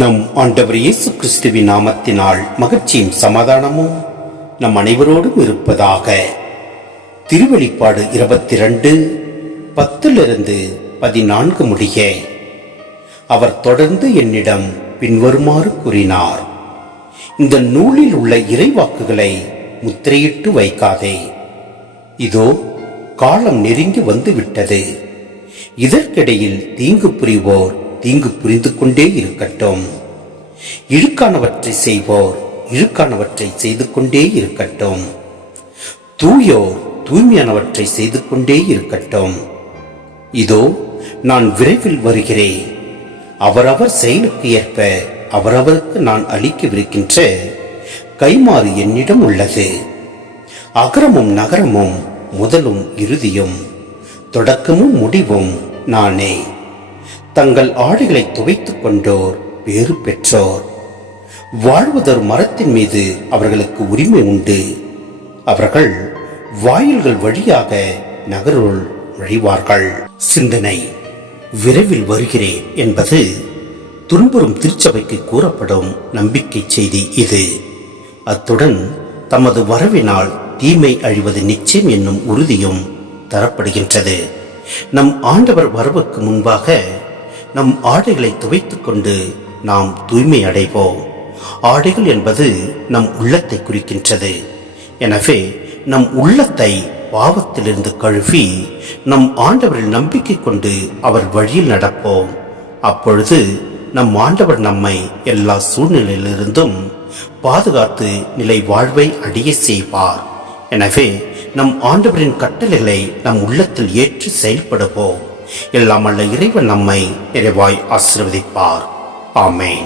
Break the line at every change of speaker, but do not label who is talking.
நம் ஆண்டவர் இயேசு கிறிஸ்துவின் நாமத்தினால் மகிழ்ச்சியும் சமாதானமும் நம் அனைவரோடும் இருப்பதாக. திருவெளிப்பாடு இருபத்தி ரெண்டு பத்திலிருந்து பதினான்கு முடிய. அவர் தொடர்ந்து என்னிடம் பின்வருமாறு கூறினார் இந்த நூலில் உள்ள இறைவாக்குகளை முத்திரையிட்டு வைக்காதே. இதோ காலம் நெருங்கி வந்துவிட்டது. இதற்கிடையில் தீங்கு புரிவோர் தீங்கு புரிந்து கொண்டே இருக்கட்டும். இழுக்கானவற்றை செய்வோர் இழுக்கானவற்றை செய்து கொண்டே இருக்கட்டும். தூயோர் தூய்மையானவற்றை செய்து கொண்டே இருக்கட்டும். இதோ நான் விரைவில் வருகிறேன். அவரவர் செயலுக்கு ஏற்ப அவரவருக்கு நான் அளிக்கவிருக்கின்ற கைமாறு என்னிடம் உள்ளது. அகரமும் நகரமும் முதலும் இறுதியும் தொடக்கமும் முடிவும் நானே. தங்கள் ஆடைகளை துவைத்துக் கொண்டோர் பேறு பெற்றோர். வாழ்வதொரு மரத்தின் மீது அவர்களுக்கு உரிமை உண்டு. அவர்கள் வாயில்கள் வழியாக நகருள் நுழைவார்கள். சிந்தனை விரைவில் வருகிறேன் என்பது துன்புறும் திருச்சபைக்கு கூறப்படும் நம்பிக்கை செய்தி இது. அத்துடன் தமது வரவினால் தீமை அழிவது நிச்சயம் என்னும் உறுதியும் தரப்படுகின்றது. நம் ஆண்டவர் வரவுக்கு முன்பாக நம் ஆடைகளை துவைத்துக் கொண்டு நாம் தூய்மை அடைவோம் ஆடைகள் என்பது நம் உள்ளத்தை குறிக்கின்றது. எனவே நம் உள்ளத்தை பாவத்திலிருந்து கழுவி நம் ஆண்டவரில் நம்பிக்கை கொண்டு அவர் வழியில் நடப்போம். அப்பொழுது நம் ஆண்டவர் நம்மை எல்லா சூழ்நிலையிலிருந்தும் பாதுகாத்து நிலை வாழ்வை அடைய செய்வார். எனவே நம் ஆண்டவரின் கட்டளைகளை நம் உள்ளத்தில் ஏற்று செயல்படுவோம். எல்லாம் அல்ல இறைவன் நம்மை நிறைவாய் ஆசிர்வதிப்பார். ஆமேன்.